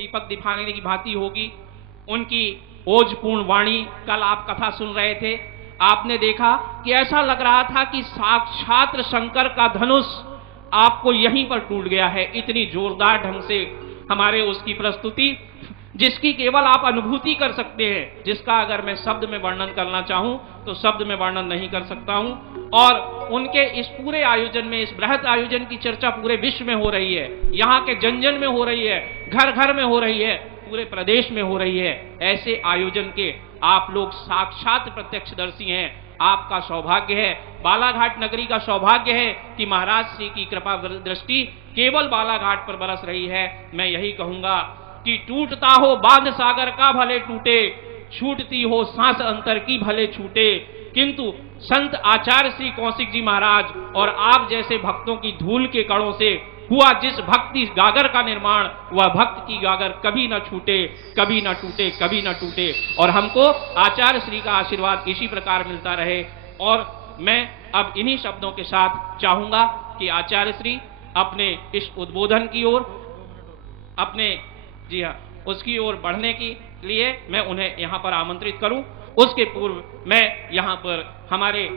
दीपक दिखाने की भांति होगी। उनकी ओजपूर्ण वाणी, कल आप कथा सुन रहे थे, आपने देखा कि ऐसा लग रहा था कि साक्षात शंकर का धनुष आपको यहीं पर टूट गया है। इतनी जोरदार ढंग से हमारे उसकी प्रस्तुति, जिसकी केवल आप अनुभूति कर सकते हैं, जिसका अगर मैं शब्द में वर्णन करना चाहूं तो शब्द में वर्णन नहीं कर सकता हूं। और उनके इस पूरे आयोजन में, इस बृहत आयोजन की चर्चा पूरे विश्व में हो रही है, यहाँ के जन जन में हो रही है, घर घर में हो रही है, पूरे प्रदेश में हो रही है। ऐसे आयोजन के आप लोग साक्षात प्रत्यक्षदर्शी हैं। आपका सौभाग्य है, बालाघाट नगरी का सौभाग्य है कि महाराज श्री की कृपा दृष्टि केवल बालाघाट पर बरस रही है। मैं यही कहूंगा कि टूटता हो बांध सागर का भले टूटे, छूटती हो सांस अंतर की भले छूटे, किंतु संत आचार्य श्री कौशिक जी महाराज और आप जैसे भक्तों की धूल के कणों से हुआ जिस भक्ति गागर का निर्माण, वह भक्त की गागर कभी न छूटे, कभी न टूटे, कभी न टूटे। और हमको आचार्य श्री का आशीर्वाद इसी प्रकार मिलता रहे। और मैं अब इन्हीं शब्दों के साथ चाहूंगा कि आचार्य श्री अपने इस उद्बोधन की ओर, अपने जी हाँ उसकी ओर बढ़ने के लिए मैं उन्हें यहाँ पर आमंत्रित करूं। उसके पूर्व मैं यहाँ पर हमारे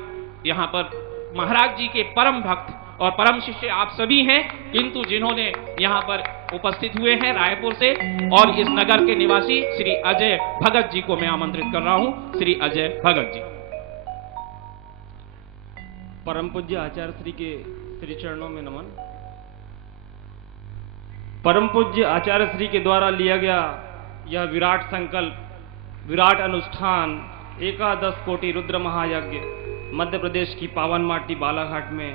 यहाँ पर महाराज जी के परम भक्त और परम शिष्य आप सभी हैं, किंतु जिन्होंने यहाँ पर उपस्थित हुए हैं रायपुर से, और इस नगर के निवासी श्री अजय भगत जी को मैं आमंत्रित कर रहा हूँ। श्री अजय भगत जी। परम पूज्य आचार्य श्री के श्री चरणों में नमन। परम पूज्य आचार्य श्री के द्वारा लिया गया यह विराट संकल्प, विराट अनुष्ठान, एकादश कोटि रुद्र महायज्ञ मध्य प्रदेश की पावन माटी बालाघाट में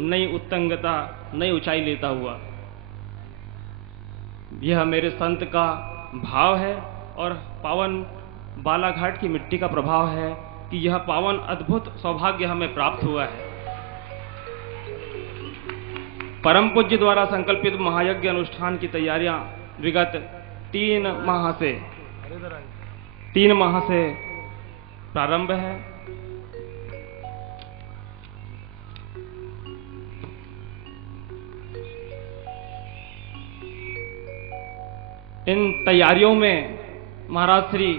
नई उत्तंगता, नई ऊंचाई लेता हुआ, यह मेरे संत का भाव है और पावन बालाघाट की मिट्टी का प्रभाव है कि यह पावन अद्भुत सौभाग्य हमें प्राप्त हुआ है। परम पूज्य द्वारा संकल्पित महायज्ञ अनुष्ठान की तैयारियां विगत 3 माह से प्रारंभ है। इन तैयारियों में महाराज श्री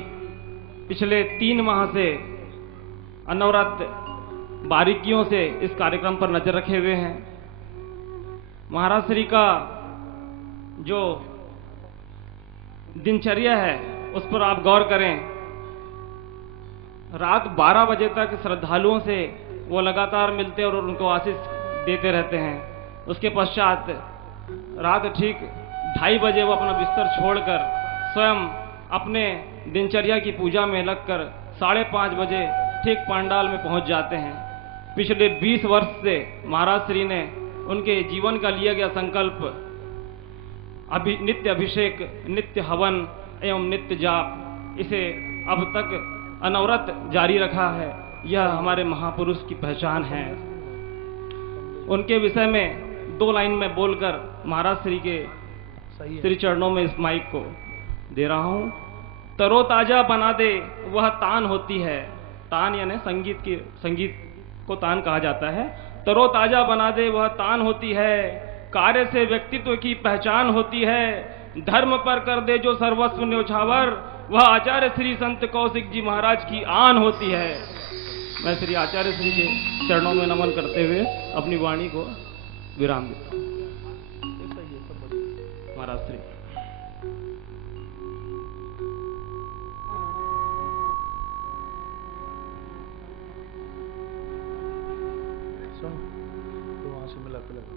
पिछले 3 माह से अनवरत बारीकियों से इस कार्यक्रम पर नजर रखे हुए हैं। महाराज श्री का जो दिनचर्या है उस पर आप गौर करें। रात 12 बजे तक श्रद्धालुओं से वो लगातार मिलते और उनको आशीष देते रहते हैं। उसके पश्चात रात ठीक 2:30 बजे वो अपना बिस्तर छोड़कर स्वयं अपने दिनचर्या की पूजा में लगकर 5:30 बजे ठीक पंडाल में पहुंच जाते हैं। पिछले 20 वर्ष से महाराज श्री ने उनके जीवन का लिया गया संकल्प नित्य अभिषेक, नित्य हवन एवं नित्य जाप, इसे अब तक अनवरत जारी रखा है। यह हमारे महापुरुष की पहचान है। उनके विषय में 2 लाइन में बोलकर महाराज श्री के श्री चरणों में इस माइक को दे रहा हूं। तरोताजा बना दे वह तान होती है। तान यानी संगीत को तान कहा जाता है। तरोताजा बना दे वह तान होती है, कार्य से व्यक्तित्व की पहचान होती है, धर्म पर कर दे जो सर्वस्व न्योछावर, वह आचार्य श्री संत कौशिक जी महाराज की आन होती है। मैं श्री आचार्य श्री के चरणों में नमन करते हुए अपनी वाणी को विराम देता हूं। महाराज श्री। तो वहां से मिला के लगा।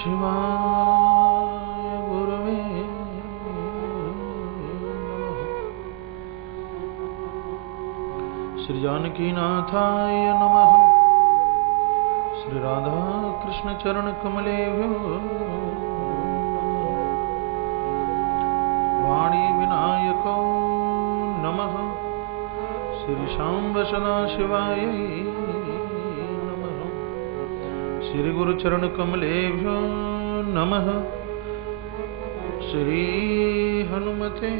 शिवाय गुरवे नमः। श्री जानकीनाथाय नमः। श्री राधा कृष्ण चरण कमलेभ्यो वाणी विनायको नमः। श्री शांब सदा शिवाय नमः। श्री गुरु चरण कमलेभ्यो नमः। श्री हनुमते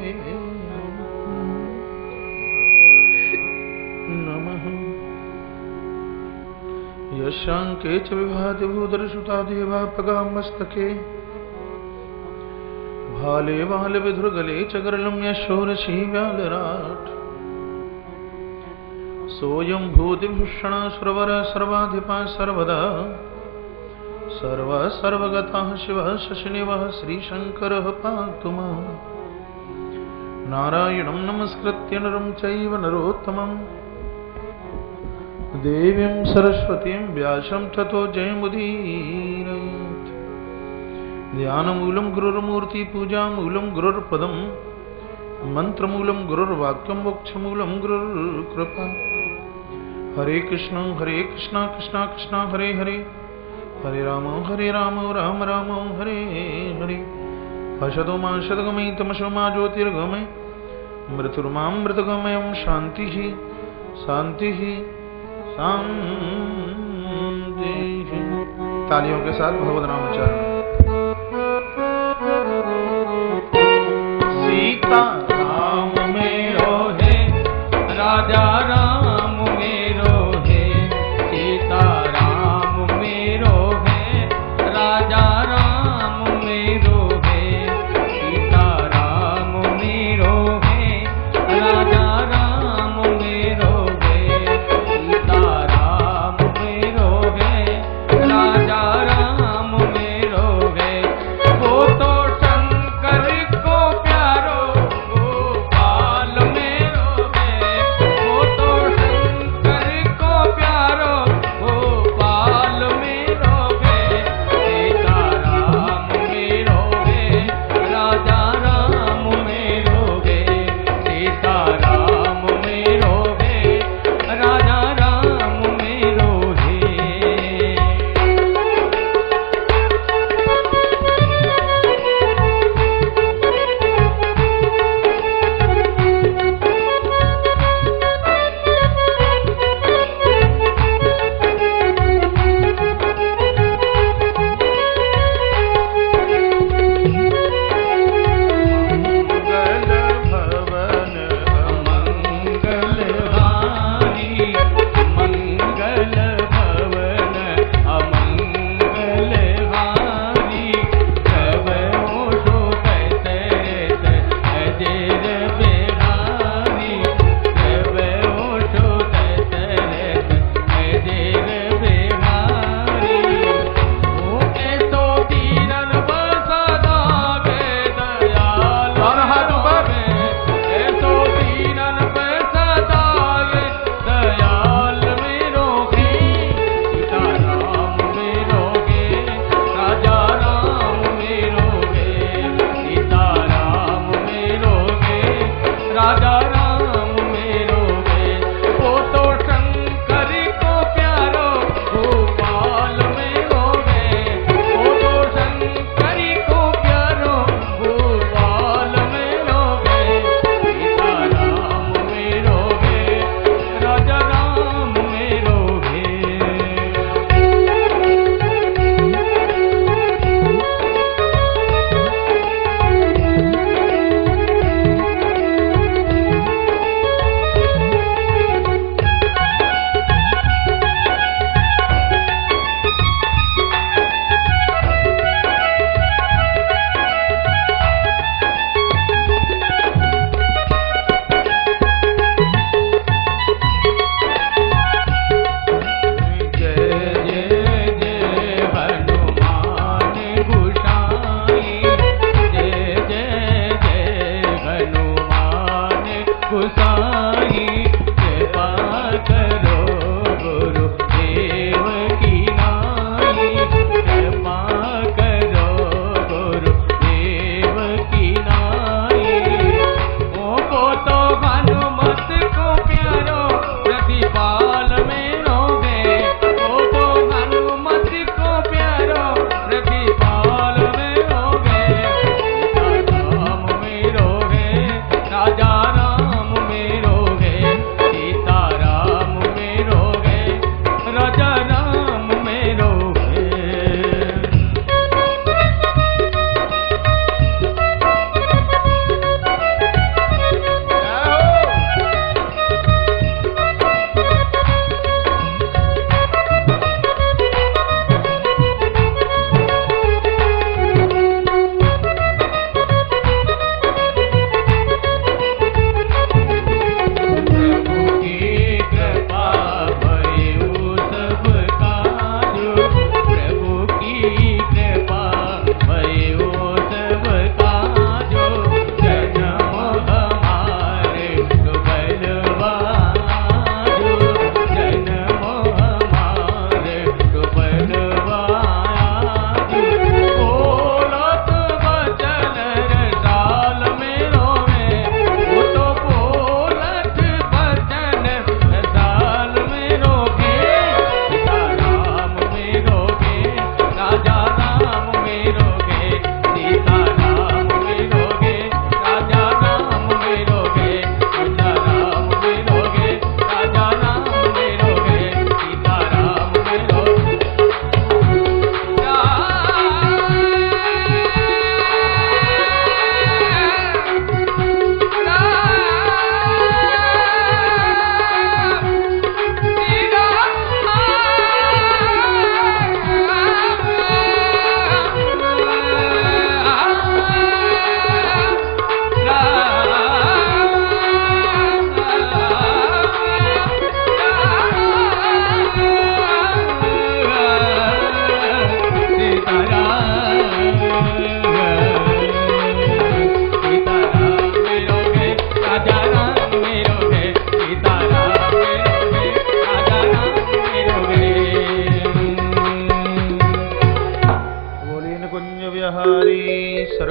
नमः। यशांके च विभाति भूधरसुता देवा पगा मस्तके भाले वाल विधुर्गले च गरलं यशोरसी व्यालराट सोऽयं भूतिभूषण सुरवर सर्वाधिपा सर्वदा सर्वगतः शिवः शशिनिवः श्रीशङ्करः पातु माम्। नारायणं नमस्कृत्य नरं चैव नरोत्तमं देवीं सरस्वतीं व्यासं ततो जयमुदीरयेत्। ध्यानमूलं गुरुर्मूर्ति पूजामूलं गुरुर्पदं मंत्रमूलं गुरुर्वाक्यं मोक्षमूलं गुरुर्कृपा। हरे कृष्ण कृष्ण कृष्ण हरे हरे हरे राम राम राम हरे हरे। हसतो मा शतगमय तमसो मा ज्योतिर्गमय मृत्युर्मा मृतगमय शांति शांति शांति। तालियों के साथ भगवत नाम उच्चारण। सीता राम मेरो है राजा राम मेरो है। सीता राम मेरो है राजा राम मेरो है। सीता राम मेरो है राजा राम मेरो है। सीता राम मेरो है राजा राम मेरो है। वो तो शंकर को प्यारो गोपाल मेरो है। वो तो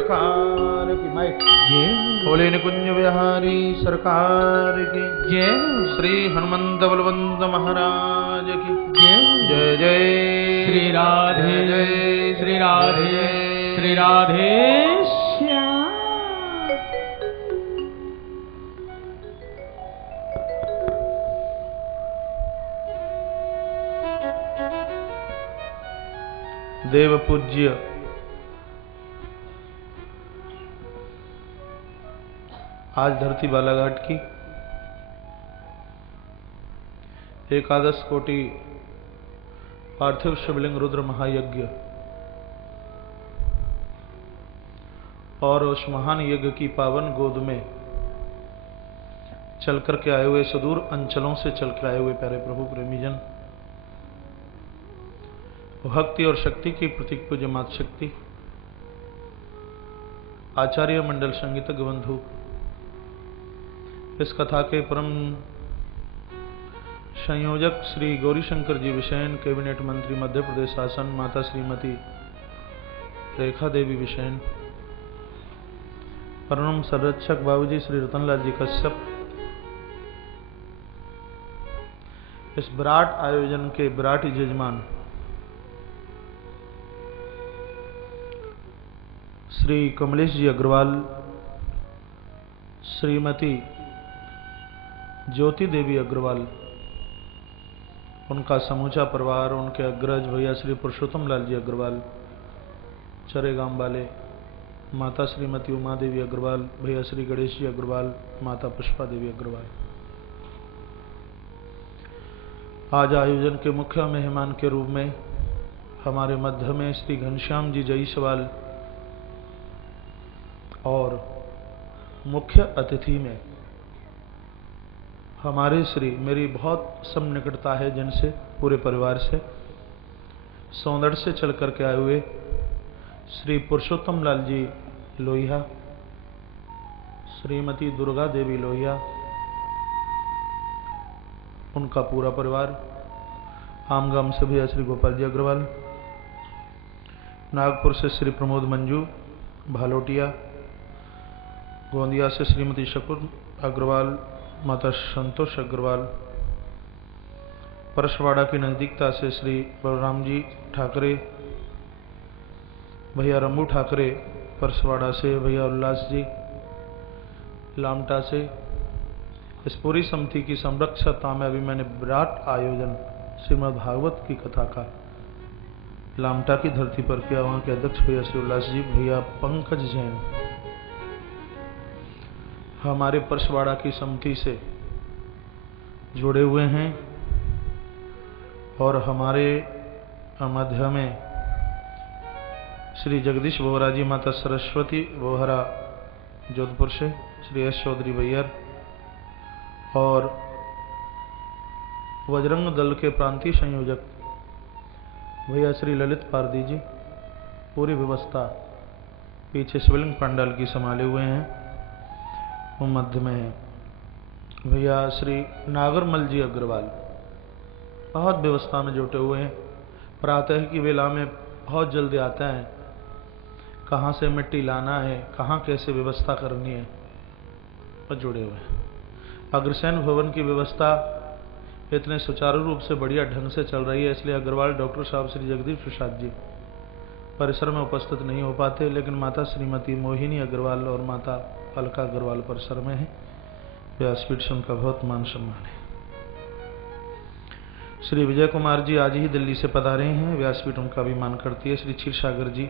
सरकार की माइक जय बोले निकुंज बिहारी सरकार की जय श्री हनुमंत बलवंत महाराज की जय जय जय श्री राधे जय श्री राधे जय श्री राधे श्याम। देव पूज्य आज धरती बालाघाट की एकादश कोटि पार्थिव शिवलिंग रुद्र महायज्ञ और उस महान यज्ञ की पावन गोद में चल कर के आए हुए सुदूर अंचलों से चल कर आए हुए प्यारे प्रभु प्रेमीजन, भक्ति और शक्ति की प्रतीक पूज्य मात शक्ति आचार्य मंडल संगीतज्ञ बंधु, इस कथा के परम संयोजक श्री गौरीशंकर जी विशयन, कैबिनेट मंत्री मध्य प्रदेश शासन, माता श्रीमती रेखा देवी विशयन, परम संरक्षक बाबूजी श्री रतनलाल जी कश्यप, इस विराट आयोजन के विराट यजमान श्री कमलेश जी अग्रवाल, श्रीमती ज्योति देवी अग्रवाल, उनका समूचा परिवार, उनके अग्रज भैया श्री पुरुषोत्तम लाल जी अग्रवाल चरेगाम वाले, माता श्रीमती उमा देवी अग्रवाल, भैया श्री गणेश जी अग्रवाल, माता पुष्पा देवी अग्रवाल। आज आयोजन के मुख्य मेहमान के रूप में हमारे मध्य में श्री घनश्याम जी जयसवाल और मुख्य अतिथि में हमारे श्री, मेरी बहुत सन्निकटता है जिनसे, पूरे परिवार से, सौंदड़ से चल कर के आए हुए श्री पुरुषोत्तम लाल जी लोहिया, श्रीमती दुर्गा देवी लोहिया, उनका पूरा परिवार, आमगाम से भैया श्री गोपाल जी अग्रवाल, नागपुर से श्री प्रमोद मंजू भालोटिया, गोंदिया से श्रीमती शकुन अग्रवाल, माता संतोष अग्रवाल, परसवाड़ा की नजदीकता से श्री बलराम जी ठाकरे, भैया रम्बू ठाकरे परसवाड़ा से, भैया उल्लास जी लामटा से, इस पूरी समिति की संरक्षता में अभी मैंने विराट आयोजन श्रीमद् भागवत की कथा का लामटा की धरती पर किया। वहां के अध्यक्ष भैया श्री उल्लास जी, भैया पंकज जैन हमारे परसवाड़ा की समिति से जुड़े हुए हैं और हमारे मध्य में श्री जगदीश बोहरा जी, माता सरस्वती बोहरा जोधपुर से, श्री एस चौधरी बैयर और बजरंग दल के प्रांतीय संयोजक भैया श्री ललित पारदी जी, पूरी व्यवस्था पीछे शिवलिंग पंडाल की संभाले हुए हैं। वो मध्य में है भैया श्री नागरमल जी अग्रवाल, बहुत व्यवस्था में जुटे हुए हैं। प्रातः की वेला में बहुत जल्दी आता है, कहाँ से मिट्टी लाना है, कहाँ कैसे व्यवस्था करनी है, और जुड़े हुए हैं। अग्रसेन भवन की व्यवस्था इतने सुचारू रूप से बढ़िया ढंग से चल रही है, इसलिए अग्रवाल डॉक्टर साहब श्री जगदीश प्रसाद जी परिसर में उपस्थित नहीं हो पाते, लेकिन माता श्रीमती मोहिनी अग्रवाल और माता अलका अग्रवाल परिसर में है। व्यासपीठ से उनका बहुत मान सम्मान है। श्री विजय कुमार जी आज ही दिल्ली से पधारे हैं, व्यासपीठ उनका भी मान करती है। श्री क्षीर सागर जी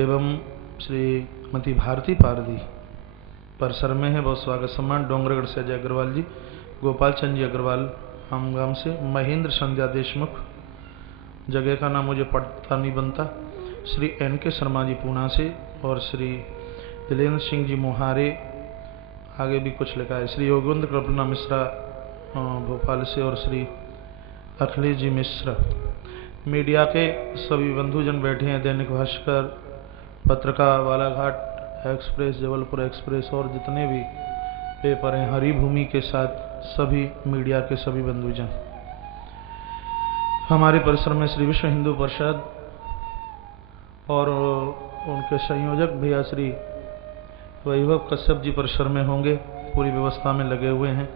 एवं श्रीमती भारती पारदी परिसर में है, बहुत स्वागत सम्मान। डोंगरगढ़ से अजय अग्रवाल जी, गोपाल चंद जी अग्रवाल हमगाम से, महेंद्र संध्या देशमुख, जगह का नाम मुझे पता नहीं बनता, श्री एन के शर्मा जी पूना से, और श्री दिलेन्द्र सिंह जी मोहारे, आगे भी कुछ लिखा है, श्री योगेंद्र कृपना मिश्रा भोपाल से, और श्री अखिलेश जी मिश्रा। मीडिया के सभी बंधुजन बैठे हैं, दैनिक भास्कर, पत्रिका, बालाघाट एक्सप्रेस, जबलपुर एक्सप्रेस और जितने भी पेपर हैं, हरिभूमि के साथ सभी मीडिया के सभी बंधुजन। हमारे परिसर में श्री विश्व हिंदू परिषद और उनके संयोजक भैया श्री वैभव कश्यप जी परिसर में होंगे, पूरी व्यवस्था में लगे हुए हैं।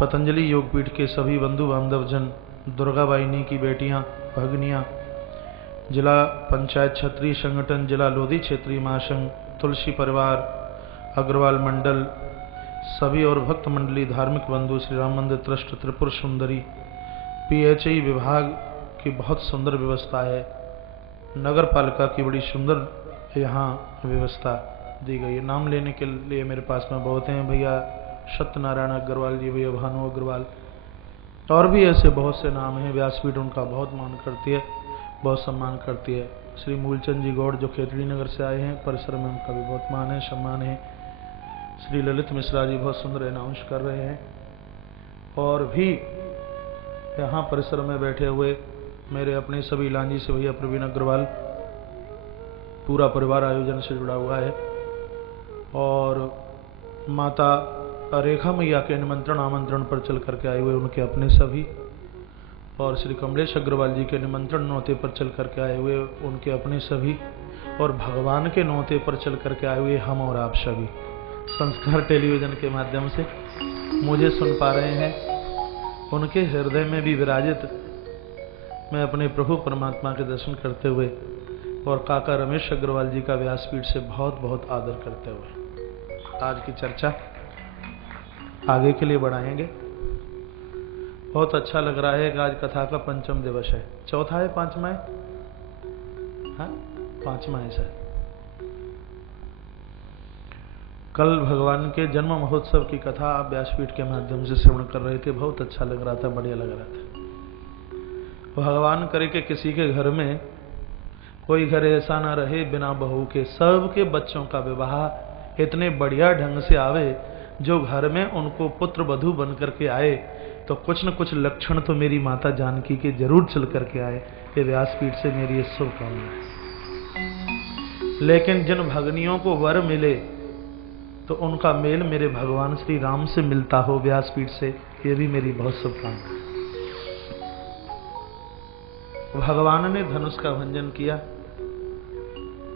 पतंजलि योगपीठ के सभी बंधु बांधव जन, दुर्गा वाहिनी की बेटियां, भगनियां, जिला पंचायत क्षत्रिय संगठन, जिला लोधी क्षेत्रीय महासंघ, तुलसी परिवार, अग्रवाल मंडल, सभी और भक्त मंडली, धार्मिक बंधु, श्री राम मंदिर ट्रस्ट, त्रिपुर सुंदरी, PHI विभाग की बहुत सुंदर व्यवस्था है। नगर पालिका की बड़ी सुंदर यहाँ व्यवस्था दी गई है। नाम लेने के लिए मेरे पास में बहुत हैं, भैया सत्यनारायण अग्रवाल जी, भैया भानु अग्रवाल, और भी ऐसे बहुत से नाम हैं। व्यासपीठ उनका बहुत मान करती है, बहुत सम्मान करती है। श्री मूलचंद जी गौड़ जो खेतड़ी नगर से आए हैं, परिसर में उनका भी बहुत मान है, सम्मान है। श्री ललित मिश्रा जी बहुत सुंदर अनाउंस कर रहे हैं। और भी यहाँ परिसर में बैठे हुए मेरे अपने सभी लांजी से भैया प्रवीण अग्रवाल, पूरा परिवार आयोजन से जुड़ा हुआ है। और माता रेखा मैया के निमंत्रण आमंत्रण पर चल करके आए हुए उनके अपने सभी, और श्री कमलेश अग्रवाल जी के निमंत्रण नौते पर चल करके आए हुए उनके अपने सभी, और भगवान के नौते पर चल करके आए हुए हम और आप सभी संस्कार टेलीविजन के माध्यम से मुझे सुन पा रहे हैं। उनके हृदय में भी विराजित मैं अपने प्रभु परमात्मा के दर्शन करते हुए और काका रमेश अग्रवाल जी का व्यासपीठ से बहुत बहुत आदर करते हुए आज की चर्चा आगे के लिए बढ़ाएंगे। बहुत अच्छा लग रहा है कि आज कथा का पंचम दिवस है। चौथा है, पांचवा है? हाँ, पांचवा है सर। कल भगवान के जन्म महोत्सव की कथा आप व्यासपीठ के माध्यम से श्रवण कर रहे थे, बहुत अच्छा लग रहा था, बढ़िया लग रहा था। भगवान करे कि किसी के घर में कोई घर ऐसा ना रहे बिना बहू के, सबके बच्चों का विवाह इतने बढ़िया ढंग से आवे, जो घर में उनको पुत्र वधू बन करके आए तो कुछ न कुछ लक्षण तो मेरी माता जानकी के जरूर चल करके आए। ये व्यासपीठ से मेरी ये शुभकामना है। लेकिन जिन भगनियों को वर मिले तो उनका मेल मेरे भगवान श्री राम से मिलता हो व्यासपीठ से, ये भी मेरी बहुत शुभकामना है। भगवान ने धनुष का भंजन किया,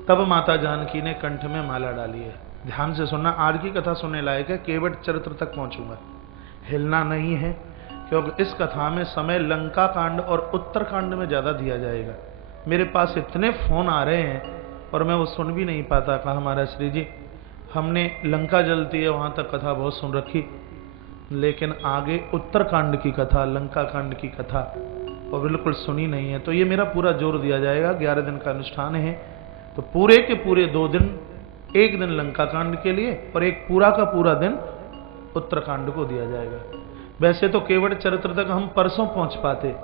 तब माता जानकी ने कंठ में माला डाली है। ध्यान से सुनना, आज की कथा सुनने लायक है, केवट चरित्र तक पहुंचूंगा, हिलना नहीं है, क्योंकि इस कथा में समय लंका कांड और उत्तरकांड में ज्यादा दिया जाएगा। मेरे पास इतने फोन आ रहे हैं और मैं वो सुन भी नहीं पाता। कहा महाराज श्री जी, हमने लंका जलती है वहां तक कथा बहुत सुन रखी, लेकिन आगे उत्तरकांड की कथा, लंका कांड की कथा और बिल्कुल सुनी नहीं है। तो ये मेरा पूरा जोर दिया जाएगा। 11 दिन का अनुष्ठान है, तो पूरे के पूरे 2 दिन, एक दिन लंका कांड के लिए और एक पूरा का पूरा दिन उत्तरकांड को दिया जाएगा। वैसे तो केवट चरित्र तक हम परसों पहुंच पाते,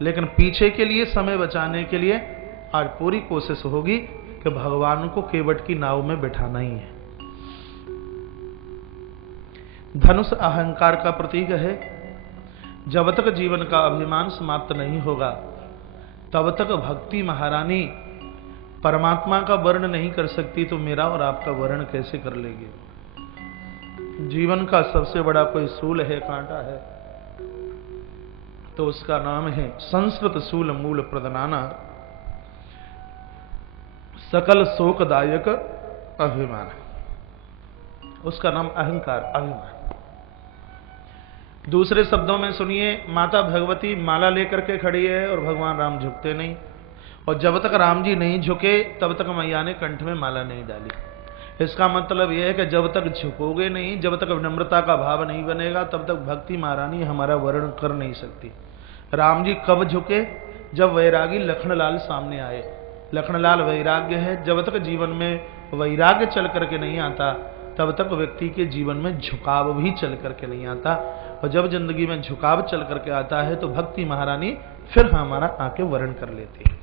लेकिन पीछे के लिए समय बचाने के लिए आज पूरी कोशिश होगी कि भगवान को केवट की नाव में बिठाना ही है। धनुष अहंकार का प्रतीक है। जब तक जीवन का अभिमान समाप्त नहीं होगा तब तक भक्ति महारानी परमात्मा का वर्ण नहीं कर सकती, तो मेरा और आपका वर्ण कैसे कर लेगी। जीवन का सबसे बड़ा कोई सूल है, कांटा है, तो उसका नाम है संस्कृत सूल मूल प्रदनाना, सकल शोकदायक अभिमान। उसका नाम अहंकार, अभिमान। दूसरे शब्दों में सुनिए, माता भगवती माला लेकर के खड़ी है और भगवान राम झुकते नहीं, और जब तक राम जी नहीं झुके तब तक मैया ने कंठ में माला नहीं डाली। इसका मतलब यह है कि जब तक झुकोगे नहीं, जब तक विनम्रता का भाव नहीं बनेगा, तब तक भक्ति महारानी हमारा वर्ण कर नहीं सकती। राम जी कब झुके? जब वैरागी लखनलाल सामने आए। लखनलाल वैराग्य है। जब तक जीवन में वैराग्य चल करके नहीं आता तब तक व्यक्ति के जीवन में झुकाव भी चल करके नहीं आता, और जब जिंदगी में झुकाव चल करके आता है तो भक्ति महारानी फिर हमारा आके वर्ण कर लेती है।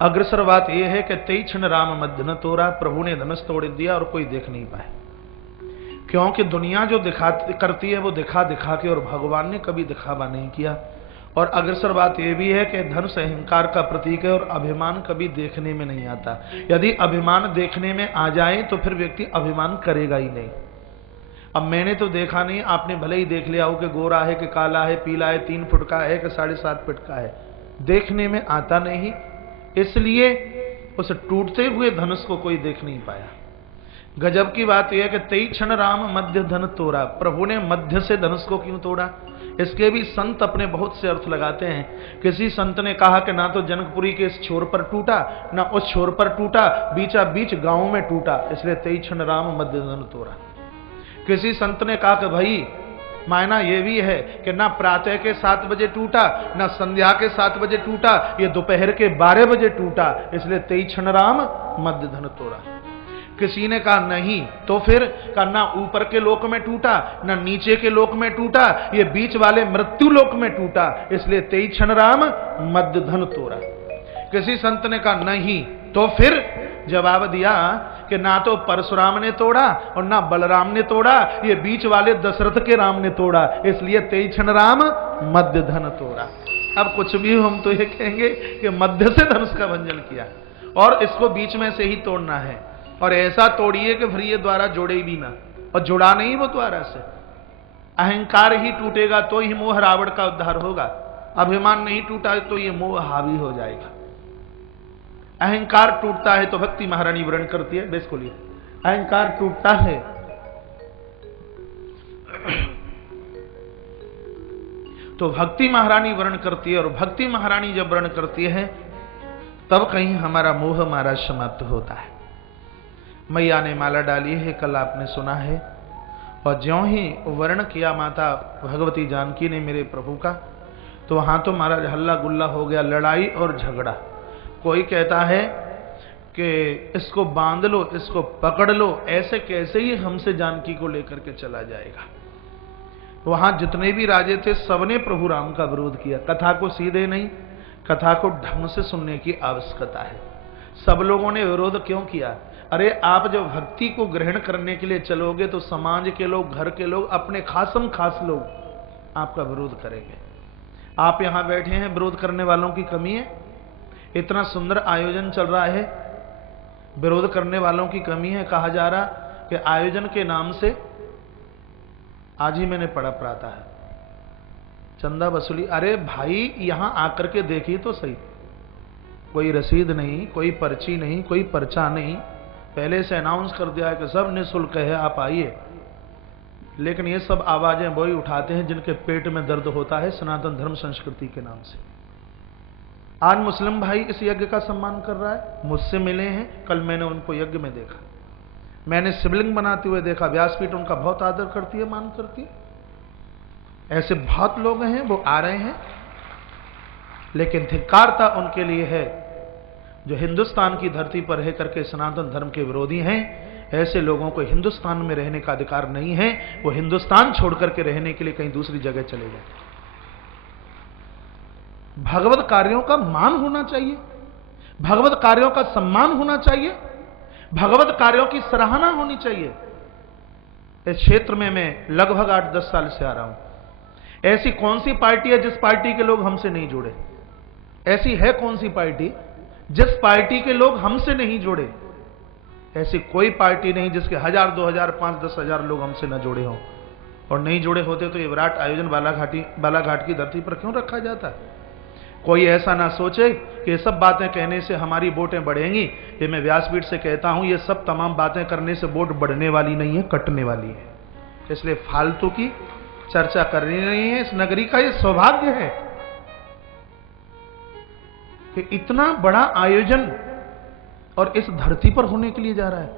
अग्रसर बात यह है कि 23 क्षण राम मध्य न तोड़ा, प्रभु ने धनुष तोड़ दिया और कोई देख नहीं पाए, क्योंकि दुनिया जो करती है वो दिखा दिखा के, और भगवान ने कभी दिखावा नहीं किया। और अग्रसर बात यह भी है कि धनुष अहंकार का प्रतीक है और अभिमान कभी देखने में नहीं आता। यदि अभिमान देखने में आ जाए तो फिर व्यक्ति अभिमान करेगा ही नहीं। अब मैंने तो देखा नहीं, आपने भले ही देख लिया हो कि गोरा है कि काला है, पीला है, 3 फुट का है कि 7.5 फुट का है, देखने में आता नहीं, इसलिए उस टूटते हुए धनुष को कोई देख नहीं पाया। गजब की बात यह है कि 23 क्षण राम मध्य धन तोड़ा, प्रभु ने मध्य से धनुष को क्यों तोड़ा? इसके भी संत अपने बहुत से अर्थ लगाते हैं। किसी संत ने कहा कि ना तो जनकपुरी के इस छोर पर टूटा, ना उस छोर पर टूटा, बीचा बीच गांव में टूटा, इसलिए 23 क्षण राम मध्य धन तोड़ा। किसी संत ने कहा कि भाई मायना ये भी है कि ना प्रातः के 7 बजे टूटा, ना संध्या के 7 बजे टूटा, ये दोपहर के 12 बजे टूटा, इसलिए 23 क्षण राम मध्य धन तोड़ा। किसी ने कहा नहीं, तो फिर कहा ना ऊपर के लोक में टूटा, ना नीचे के लोक में टूटा, ये बीच वाले मृत्यु लोक में टूटा, इसलिए 23 क्षण राम मध्य धन तोड़ा। किसी संत ने कहा नहीं, तो फिर जवाब दिया कि ना तो परशुराम ने तोड़ा और ना बलराम ने तोड़ा, ये बीच वाले दशरथ के राम ने तोड़ा, इसलिए 23 क्षण राम मध्य धन तोड़ा। अब कुछ भी हम तो ये कहेंगे कि मध्य से धनुष का भंजन किया और इसको बीच में से ही तोड़ना है, और ऐसा तोड़िए कि फिर ये द्वारा जोड़े भी ना, और जुड़ा नहीं वो द्वारा से। अहंकार ही टूटेगा तो ही मोह रावण का उद्धार होगा। अभिमान नहीं टूटा तो ये मोह हावी हो जाएगा। अहंकार टूटता है तो भक्ति महारानी वर्णन करती है, बेस खोलिए। अहंकार टूटता है तो भक्ति महारानी वर्णन करती है, और भक्ति महारानी जब वर्णन करती है तब कहीं हमारा मोह महाराज समाप्त होता है। मैया ने माला डाली है, कल आपने सुना है, और ज्यों ही वर्ण किया माता भगवती जानकी ने मेरे प्रभु का, तो वहां तो महाराज हल्ला गुल्ला हो गया, लड़ाई और झगड़ा। कोई कहता है कि इसको बांध लो, इसको पकड़ लो, ऐसे कैसे ही हमसे जानकी को लेकर के चला जाएगा। वहां जितने भी राजे थे सबने प्रभु राम का विरोध किया। कथा को सीधे नहीं, कथा को ढंग से सुनने की आवश्यकता है। सब लोगों ने विरोध क्यों किया? अरे आप जब भक्ति को ग्रहण करने के लिए चलोगे तो समाज के लोग, घर के लोग, अपने खासम खास लोग आपका विरोध करेंगे। आप यहां बैठे हैं, विरोध करने वालों की कमी है? इतना सुंदर आयोजन चल रहा है, विरोध करने वालों की कमी है? कहा जा रहा कि आयोजन के नाम से, आज ही मैंने पढ़ा प्रातः है, चंदा वसूली। अरे भाई यहां आकर के देखिए तो सही, कोई रसीद नहीं, कोई पर्ची नहीं, कोई पर्चा नहीं, पहले से अनाउंस कर दिया है कि सब निःशुल्क है, आप आइए। लेकिन ये सब आवाजें वही उठाते हैं जिनके पेट में दर्द होता है सनातन धर्म संस्कृति के नाम से। आज मुस्लिम भाई इस यज्ञ का सम्मान कर रहा है, मुझसे मिले हैं, कल मैंने उनको यज्ञ में देखा, मैंने शिवलिंग बनाते हुए देखा, व्यासपीठ उनका बहुत आदर करती है, मान करती है। ऐसे बहुत लोग हैं, वो आ रहे हैं, लेकिन धिक्कारता उनके लिए है जो हिंदुस्तान की धरती पर रह करके सनातन धर्म के विरोधी हैं। ऐसे लोगों को हिंदुस्तान में रहने का अधिकार नहीं है, वो हिंदुस्तान छोड़ करके रहने के लिए कहीं दूसरी जगह चले जाए। भगवत कार्यों का मान होना चाहिए, भगवत कार्यों का सम्मान होना चाहिए, भगवत कार्यों की सराहना होनी चाहिए। इस क्षेत्र में मैं लगभग 8-10 साल से आ रहा हूं। ऐसी कौन सी पार्टी है जिस पार्टी के लोग हमसे नहीं जुड़े? ऐसी है कौन सी पार्टी जिस पार्टी के लोग हमसे नहीं जुड़े? ऐसी कोई पार्टी नहीं जिसके 1000, 2000, 5, 10,000 लोग हमसे न जुड़े हों। और नहीं जुड़े होते तो ये विराट आयोजन बालाघाट की धरती पर क्यों रखा जाता? कोई ऐसा ना सोचे कि ये सब बातें कहने से हमारी वोटें बढ़ेंगी। ये मैं व्यासपीठ से कहता हूं, ये सब तमाम बातें करने से वोट बढ़ने वाली नहीं है, कटने वाली है। इसलिए फालतू की चर्चा करनी नहीं है। इस नगरी का ये सौभाग्य है कि इतना बड़ा आयोजन और इस धरती पर होने के लिए जा रहा है।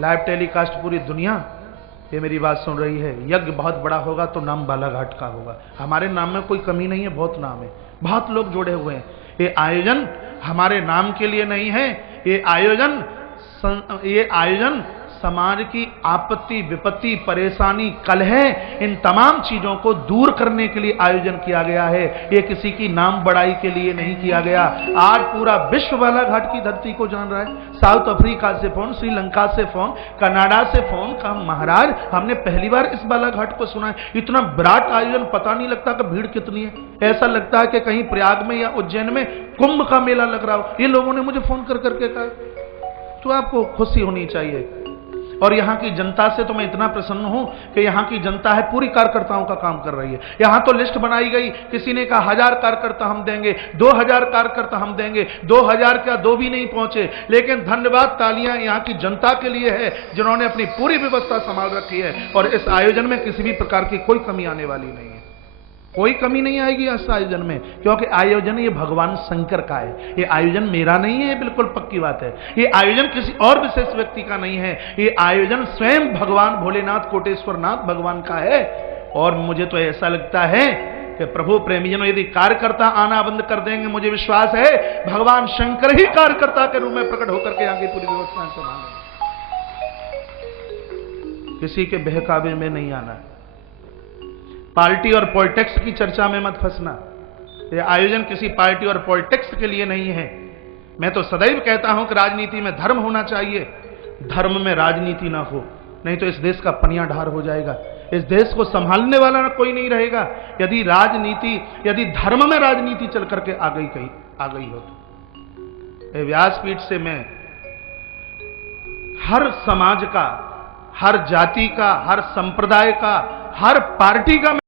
लाइव टेलीकास्ट पूरी दुनिया ये मेरी बात सुन रही है। यज्ञ बहुत बड़ा होगा तो नाम बालाघाट का होगा। हमारे नाम में कोई कमी नहीं है, बहुत नाम है, बहुत लोग जुड़े हुए हैं। ये आयोजन हमारे नाम के लिए नहीं है, ये आयोजन समाज की आपत्ति, विपत्ति, परेशानी, कलह, इन तमाम चीजों को दूर करने के लिए आयोजन किया गया है। ये किसी की नाम बढ़ाई के लिए नहीं किया गया। आज पूरा विश्व बालाघाट की धरती को जान रहा है। साउथ अफ्रीका से फोन, श्रीलंका से फोन, कनाडा से फोन, कहा महाराज हमने पहली बार इस बालाघाट को सुना है। इतना विराट आयोजन, पता नहीं लगता कि भीड़ कितनी है। ऐसा लगता है कि कहीं प्रयाग में या उज्जैन में कुंभ का मेला लग रहा हो। ये लोगों ने मुझे फोन कर करके कहा। तो आपको खुशी होनी चाहिए। और यहाँ की जनता से तो मैं इतना प्रसन्न हूं कि यहाँ की जनता है पूरी कार्यकर्ताओं का काम कर रही है। यहाँ तो लिस्ट बनाई गई, किसी ने कहा 1000 कार्यकर्ता हम देंगे, 2000 कार्यकर्ता हम देंगे, 2000 क्या 2 भी नहीं पहुंचे, लेकिन धन्यवाद, तालियां यहाँ की जनता के लिए है जिन्होंने अपनी पूरी व्यवस्था संभाल रखी है। और इस आयोजन में किसी भी प्रकार की कोई कमी आने वाली नहीं है, कोई कमी नहीं आएगी इस आयोजन में, क्योंकि आयोजन ये भगवान शंकर का है, ये आयोजन मेरा नहीं है, बिल्कुल पक्की बात है। ये आयोजन किसी और विशेष व्यक्ति का नहीं है, ये आयोजन स्वयं भगवान भोलेनाथ कोटेश्वरनाथ भगवान का है। और मुझे तो ऐसा लगता है कि प्रभु प्रेमीजनों, यदि कार्यकर्ता आना बंद कर देंगे, मुझे विश्वास है भगवान शंकर ही कार्यकर्ता के रूप में प्रकट होकर के आगे पूरी व्यवस्था संभालेंगे। किसी के बहकावे में नहीं आना है, पार्टी और पॉलिटिक्स की चर्चा में मत फंसना। यह आयोजन किसी पार्टी और पॉलिटिक्स के लिए नहीं है। मैं तो सदैव कहता हूं कि राजनीति में धर्म होना चाहिए, धर्म में राजनीति ना हो, नहीं तो इस देश का पनिया ढार हो जाएगा, इस देश को संभालने वाला ना कोई नहीं रहेगा। यदि धर्म में राजनीति चल करके आ गई हो तो व्यासपीठ से मैं हर समाज का, हर जाति का, हर संप्रदाय का, हर पार्टी का